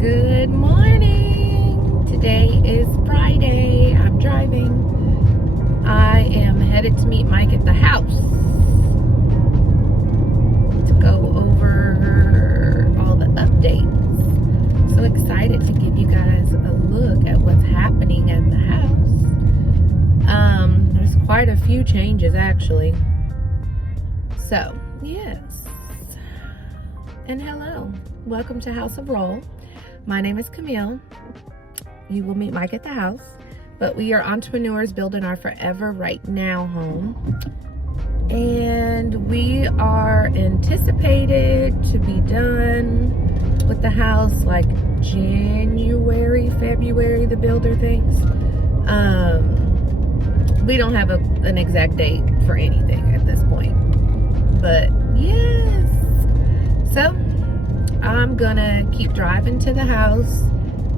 Good morning. Today is Friday. I'm driving. I am headed to meet Mike at the house to go over all the updates. So excited to give you guys a look at what's happening at the house. There's quite a few changes actually. So, yes. And hello. Welcome to House of Rolle. My name is Camille. You will meet Mike at the house, but we are entrepreneurs building our forever right now home. And we are anticipated to be done with the house like January, February, the builder thinks. We don't have an exact date for anything at this point, but yes. So I'm gonna keep driving to the house,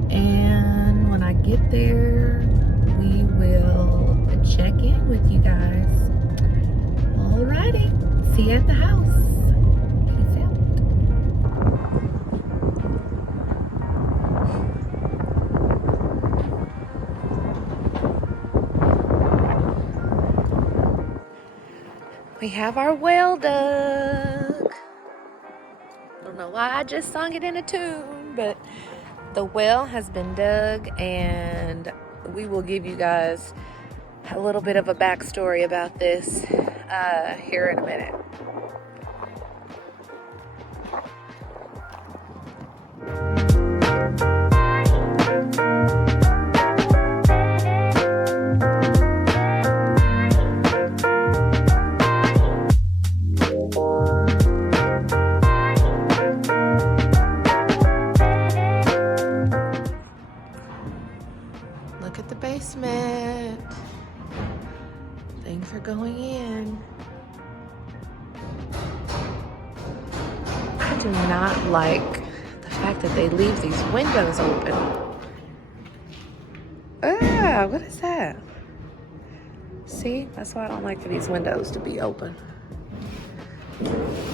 and when I get there, we will check in with you guys. Alrighty, see you at the house. Peace out. We have our well dug. I don't know why I just sung it in a tune, but the well has been dug, and we will give you guys a little bit of a backstory about this here in a minute. Look at the basement. Things are going in. I do not like the fact that they leave these windows open. Ah, what is that? See, that's why I don't like for these windows to be open.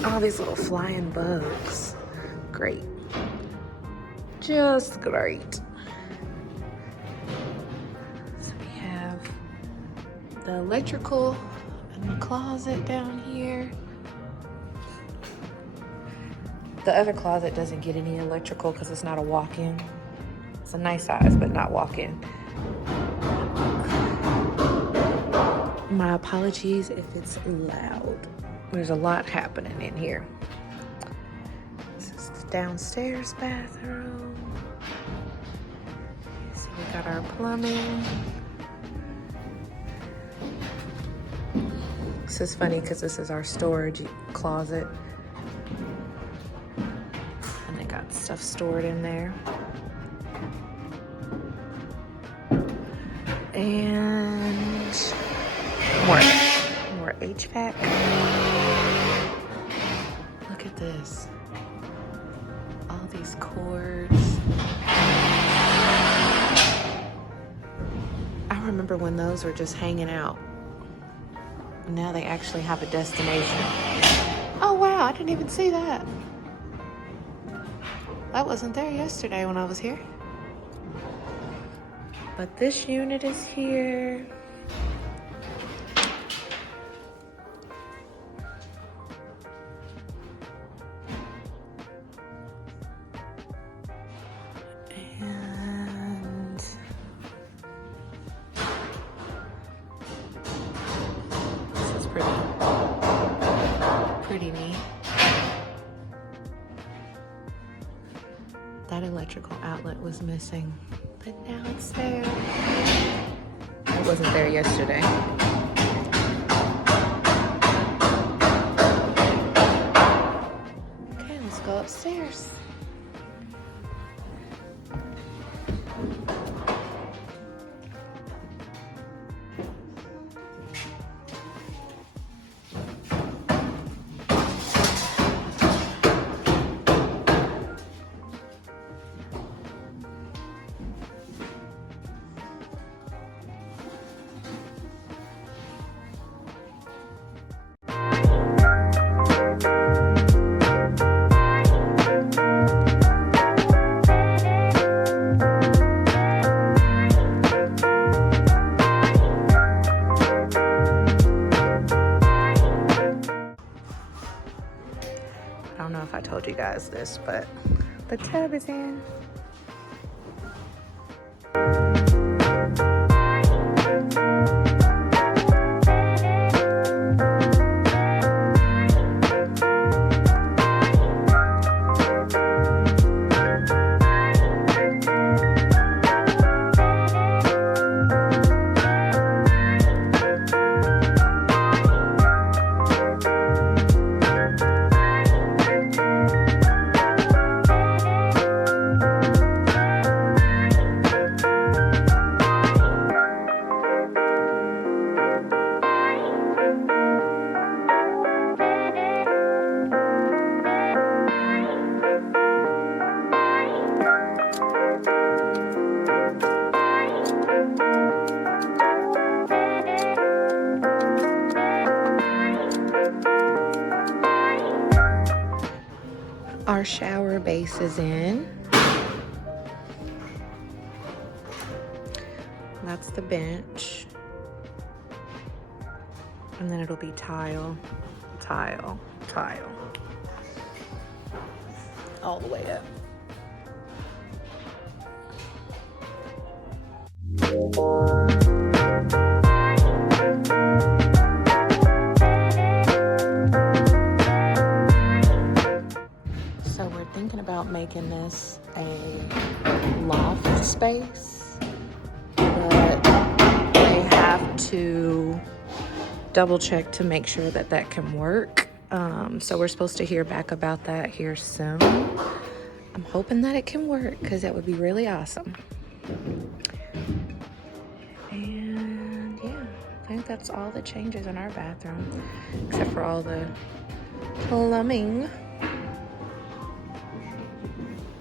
All these little flying bugs. Great. Just great. The electrical in the closet down here. The other closet doesn't get any electrical because it's not a walk-in. It's a nice size, but not walk-in. My apologies if it's loud. There's a lot happening in here. This is the downstairs bathroom. So we got our plumbing. This is funny because this is our storage closet. And they got stuff stored in there. And more HVAC. Look at this. All these cords. I remember when those were just hanging out. Now they actually have a destination. Oh wow, I didn't even see that. That wasn't there yesterday when I was here. But this unit is here. Pretty neat. That electrical outlet was missing, but now it's there. It wasn't there yesterday. Okay, let's go upstairs. guys this, but the tub is in. Our shower base is in. That's the bench. And then it'll be tile, tile, tile. All the way up. So we're thinking about making this a loft space, but they have to double check to make sure that that can work. So we're supposed to hear back about that here soon. I'm hoping that it can work because that would be really awesome. And yeah, I think that's all the changes in our bathroom, except for all the plumbing.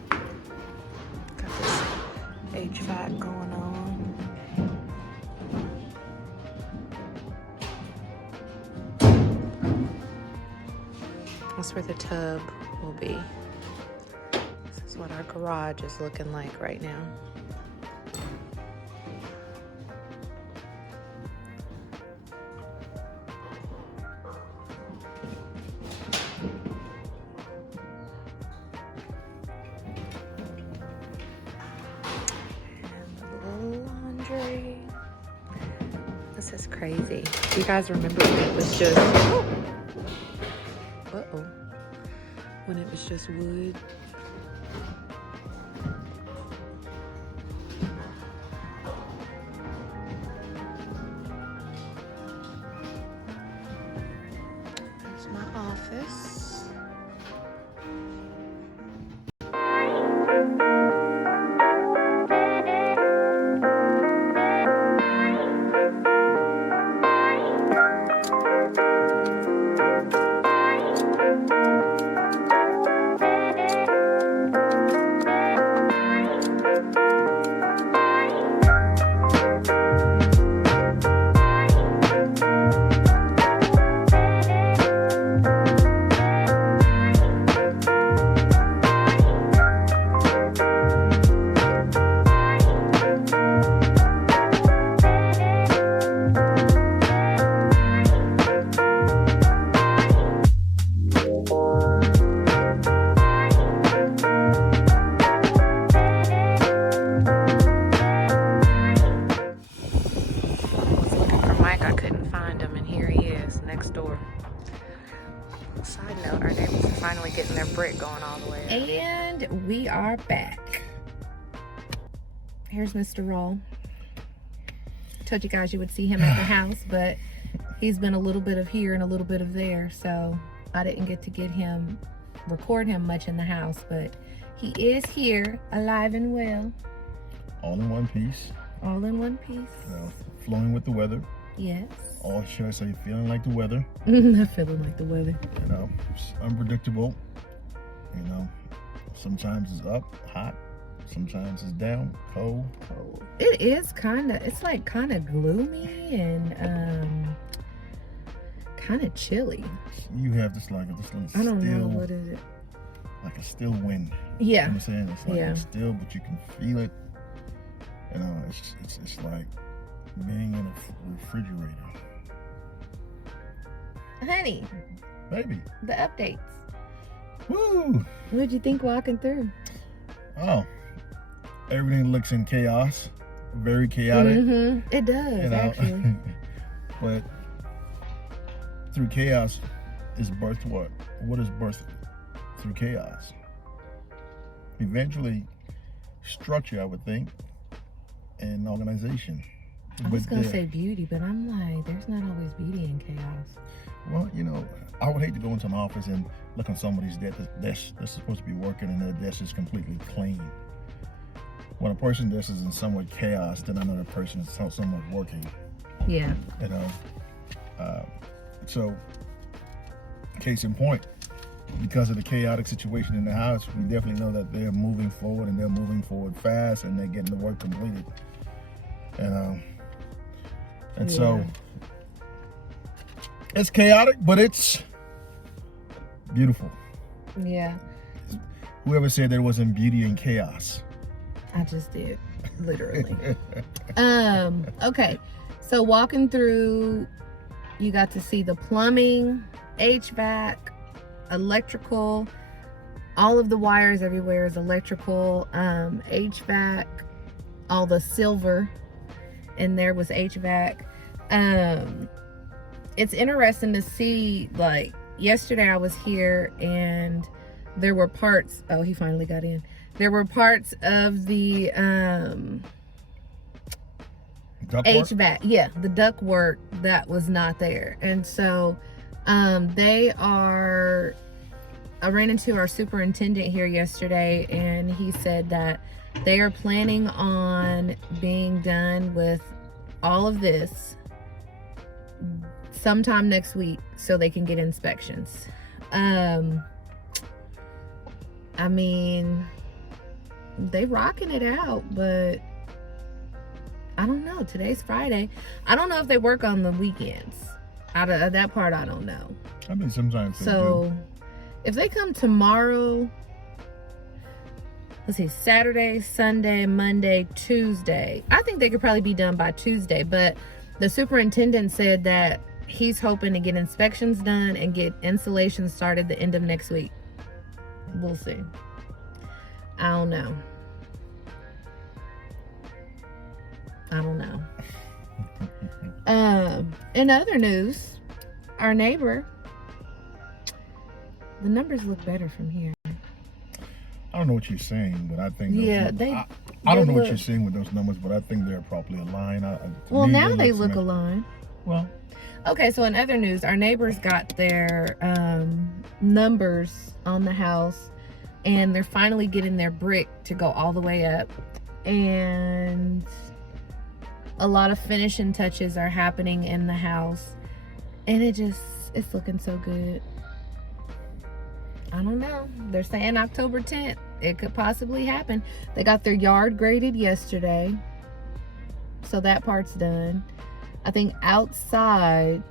Got this HVAC going on. That's where the tub will be. This is what our garage is looking like right now. This is crazy. You guys remember when it was just when it was just wood? There's my office. Getting their brick going all the way up. And we are back. Here's Mr. Rolle. Told you guys you would see him at the house, but he's been a little bit of here and a little bit of there, so I didn't get to record him much in the house, but he is here, alive and well. All in one piece. All in one piece. You know, flowing with the weather. Yes. Or should I say feeling like the weather. I'm feeling like the weather. You know, it's unpredictable. You know, sometimes it's up, hot. Sometimes it's down, cold. Cold. It is it's like kind of gloomy and kind of chilly. You have this like this little I don't know, what is it? Like a still wind. Yeah. You know what I'm saying? It's like yeah. It's still, but you can feel it. You know, it's like being in a refrigerator. Honey. Baby. The updates. Woo! What'd you think walking through? Oh, everything looks in chaos, very chaotic. It does, actually. But through chaos is birthed what? What is birthed through chaos? Eventually, structure, I would think, and organization. I was going to say beauty, but I'm like, there's not always beauty in chaos. Well, I would hate to go into an office and look on somebody's desk that's supposed to be working and their desk is completely clean. When a person's desk is in somewhat chaos, then another person is somewhat working. Yeah. So, case in point, because of the chaotic situation in the house, we definitely know that they're moving forward and they're moving forward fast and they're getting the work completed. So it's chaotic, but it's beautiful. Yeah. Whoever said there wasn't beauty in chaos? I just did, literally. Okay. So walking through, you got to see the plumbing, HVAC, electrical, all of the wires everywhere is electrical, HVAC, all the silver in there was HVAC. It's interesting to see, like, yesterday I was here and there were parts, oh, he finally got in. There were parts of the HVAC, yeah, the ductwork that was not there. And so I ran into our superintendent here yesterday and he said that they are planning on being done with all of this sometime next week so they can get inspections. I mean, they rocking it out, but I don't know. Today's Friday. I don't know if they work on the weekends. Out of that part, I don't know. I mean, sometimes. So, if they come tomorrow, let's see, Saturday, Sunday, Monday, Tuesday. I think they could probably be done by Tuesday, but the superintendent said that he's hoping to get inspections done and get insulation started the end of next week. We'll see. I don't know. In other news, our neighbor, the numbers look better from here. I don't know what you're saying, but I think I don't know what you're saying with those numbers, but I think they're properly aligned. Well, now they look aligned. Well, okay, so in other news, our neighbors got their numbers on the house and they're finally getting their brick to go all the way up, and a lot of finishing touches are happening in the house, and it's looking so good. I don't know. They're saying October 10th. It could possibly happen. They got their yard graded yesterday, so that part's done. I think outside,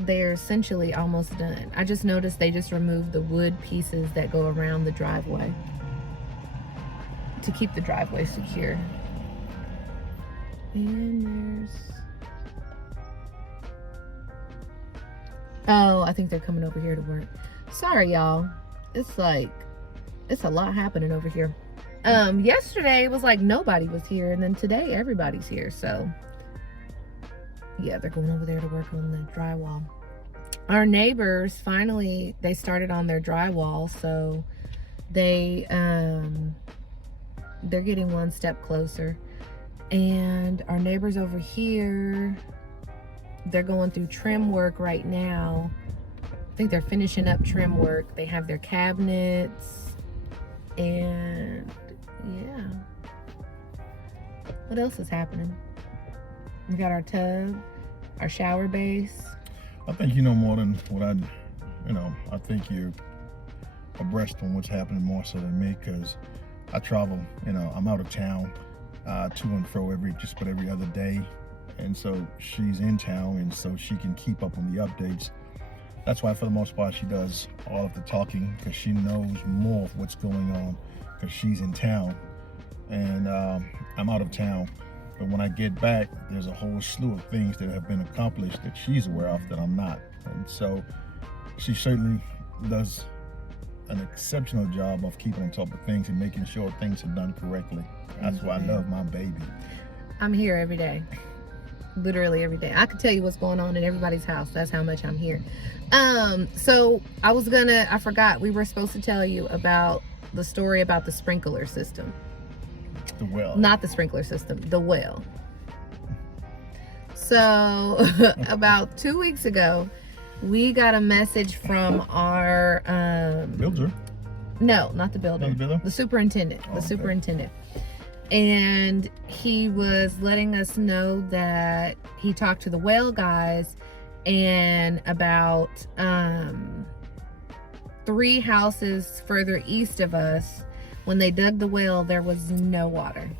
they're essentially almost done. I just noticed they just removed the wood pieces that go around the driveway to keep the driveway secure. And I think they're coming over here to work. Sorry, y'all. It's a lot happening over here. Yesterday it was like nobody was here, and then today everybody's here. So yeah, they're going over there to work on the drywall. Our neighbors finally, they started on their drywall, so they're getting one step closer. And our neighbors over here, they're going through trim work right now. I think they're finishing up trim work. They have their cabinets, and yeah. What else is happening? We got our tub, our shower base. I think you know more than what I think you're abreast on what's happening more so than me, because I travel, I'm out of town to and fro every other day. And so she's in town, and so she can keep up on the updates. That's why, for the most part, she does all of the talking, because she knows more of what's going on, because she's in town, and I'm out of town. But when I get back, there's a whole slew of things that have been accomplished that she's aware of that I'm not. And so she certainly does an exceptional job of keeping on top of things and making sure things are done correctly. That's why I love my baby. I'm here every day. Literally every day. I could tell you what's going on in everybody's house. That's how much I'm here. So I forgot, we were supposed to tell you about the story about the sprinkler system. The well. Not the sprinkler system, the well. So about 2 weeks ago, we got a message from our builder. No, not the builder. Not the builder? The superintendent. Oh, the okay. superintendent. And he was letting us know that he talked to the well guys, and about 3 houses further east of us, when they dug the well, there was no water.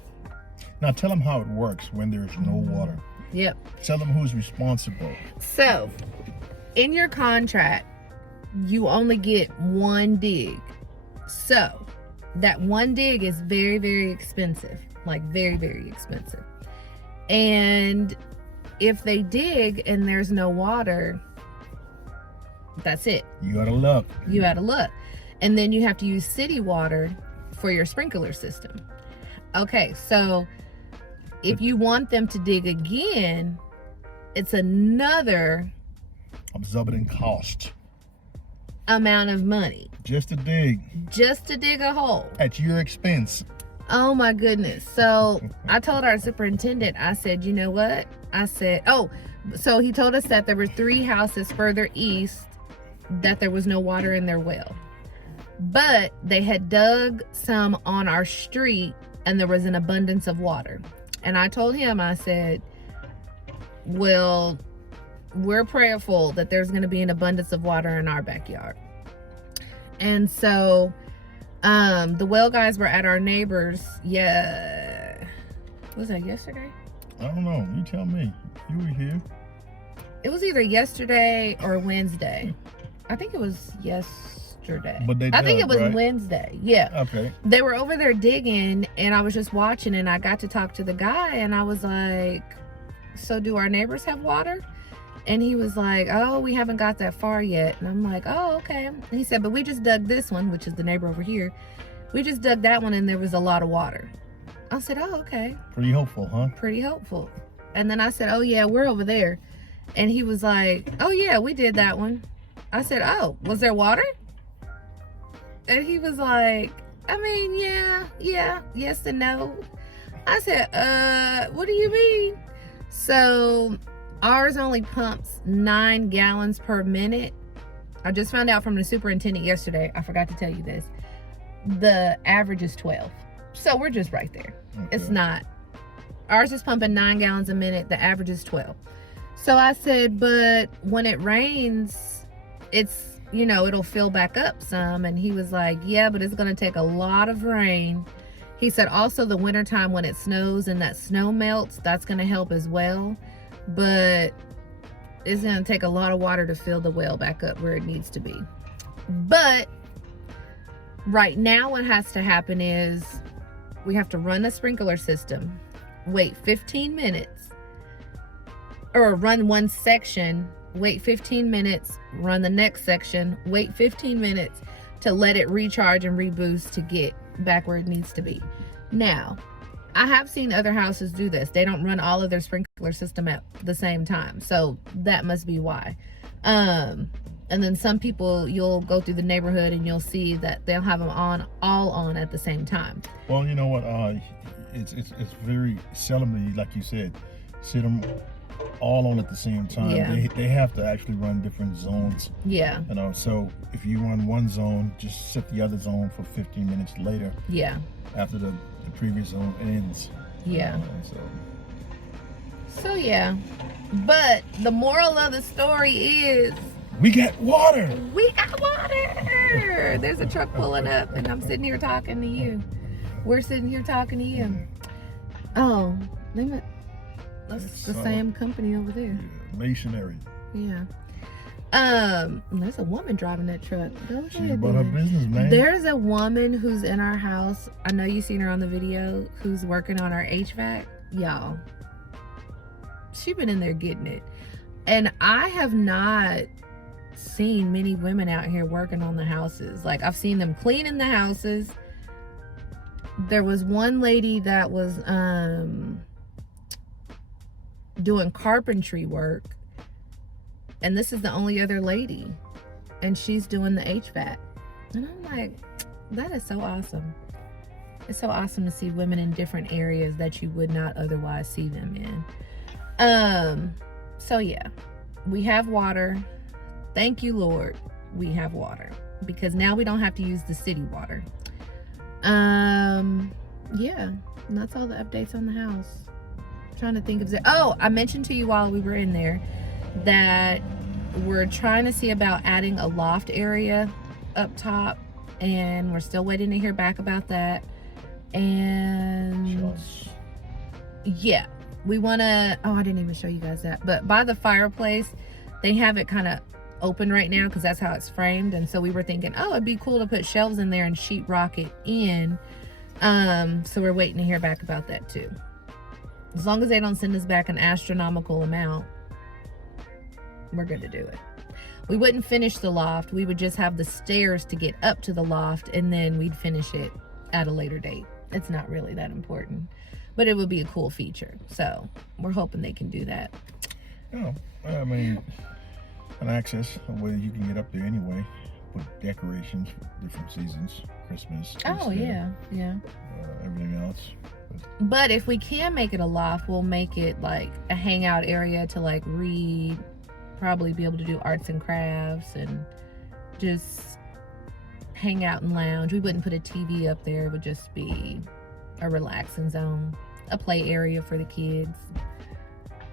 Now tell them how it works when there's no water. Yep. Tell them who's responsible. So, in your contract, you only get 1 dig. So, that 1 dig is very, very expensive. Like, very, very expensive. And if they dig and there's no water, that's it. You out of luck. You out of luck. And then you have to use city water for your sprinkler system. Okay, so if you want them to dig again, it's another exorbitant cost. Amount of money. Just to dig. Just to dig a hole. At your expense. Oh my goodness. So I told our superintendent, I said, you know what? I said, so he told us that there were 3 houses further east that there was no water in their well. But they had dug some on our street and there was an abundance of water. And I told him, I said, well, we're prayerful that there's going to be an abundance of water in our backyard. And so the well guys were at our neighbors. Yeah. Was that yesterday? I don't know. You tell me. You were here. It was either yesterday or Wednesday. I think it was yesterday. But I think it was right? Wednesday. Yeah. Okay. They were over there digging and I was just watching, and I got to talk to the guy and I was like, so do our neighbors have water? And he was like, oh, we haven't got that far yet. And I'm like, oh, okay. And he said, but we just dug this one, which is the neighbor over here. We just dug that one and there was a lot of water. I said, oh, okay. Pretty hopeful, huh? Pretty hopeful. And then I said, oh, yeah, we're over there. And he was like, oh, yeah, we did that one. I said, oh, was there water? And he was like, I mean, yeah, yes and no. I said, what do you mean? So ours only pumps 9 gallons per minute. I just found out from the superintendent yesterday. I forgot to tell you this. The average is 12. So we're just right there. Okay. It's not. Ours is pumping 9 gallons a minute. The average is 12. So I said, but when it rains, it's, it'll fill back up some. And he was like, yeah, but it's going to take a lot of rain. He said also the wintertime when it snows and that snow melts, that's going to help as well. But it's going to take a lot of water to fill the well back up where it needs to be. But right now what has to happen is we have to run a sprinkler system, wait 15 minutes, or run one section, wait 15 minutes, run the next section, wait 15 minutes to let it recharge and reboost to get back where it needs to be. Now, I have seen other houses do this. They don't run all of their sprinkler system at the same time. So that must be why. And then some people, you'll go through the neighborhood and you'll see that they'll have them all on at the same time. Well, you know what? It's very seldomly, like you said, see them all on at the same time. Yeah. They have to actually run different zones. Yeah. So if you run one zone, just set the other zone for 15 minutes later. Yeah. After the previous zone ends. Yeah. So yeah. But the moral of the story is, we got water. We got water. There's a truck pulling up and I'm sitting here talking to you. We're sitting here talking to you. Oh, that's the same company over there. Yeah, Masonry. Yeah. There's a woman driving that truck. Go ahead. She's about her business, man. There's a woman who's in our house. I know you've seen her on the video, who's working on our HVAC. Y'all, she been in there getting it. And I have not seen many women out here working on the houses. Like, I've seen them cleaning the houses. There was one lady that was doing carpentry work, and this is the only other lady, and she's doing the HVAC. And I'm like, that is so awesome. It's so awesome to see women in different areas that you would not otherwise see them in. So yeah, we have water. Thank you, Lord, we have water, because now we don't have to use the city water. Yeah, and that's all the updates on the house. I'm trying to think of it. Oh, I mentioned to you while we were in there that we're trying to see about adding a loft area up top, and we're still waiting to hear back about that. And yeah, we want to, oh, I didn't even show you guys that, but by the fireplace, they have it kind of open right now because that's how it's framed. And so we were thinking, oh, it'd be cool to put shelves in there and sheetrock it in. So we're waiting to hear back about that too. As long as they don't send us back an astronomical amount, we're good to do it. We wouldn't finish the loft. We would just have the stairs to get up to the loft, and then we'd finish it at a later date. It's not really that important, but it would be a cool feature. So we're hoping they can do that. Oh, I mean, an access, a way you can get up there anyway. Put decorations for different seasons, Christmas. Oh, Easter, yeah. everything else. But if we can make it a loft, we'll make it like a hangout area to like read, probably be able to do arts and crafts and just hang out and lounge. We wouldn't put a TV up there. It would just be a relaxing zone, a play area for the kids.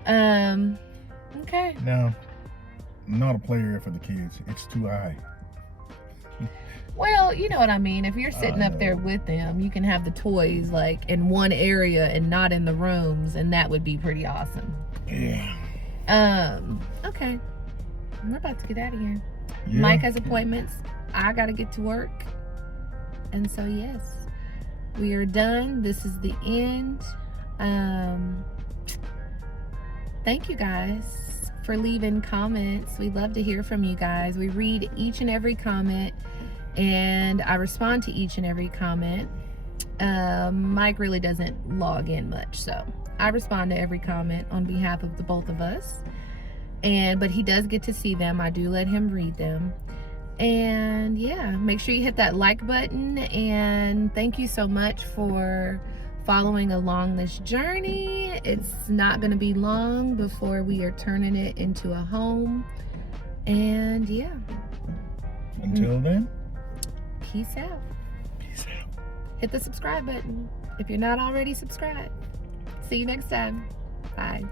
Okay. No, not a play area for the kids. It's too high. Well, you know what I mean. If you're sitting up there with them, you can have the toys like in one area and not in the rooms, and that would be pretty awesome. Yeah. Okay. We're about to get out of here. Yeah. Mike has appointments. I gotta get to work. And so yes, we are done. This is the end. Thank you guys for leaving comments. We love to hear from you guys. We read each and every comment, and I respond to each and every comment. Mike really doesn't log in much, so I respond to every comment on behalf of the both of us. But he does get to see them. I do let him read them. And yeah, make sure you hit that like button, and thank you so much for following along this journey. It's not going to be long before we are turning it into a home. And yeah, until then, peace out. Hit the subscribe button if you're not already subscribed. See you next time. Bye.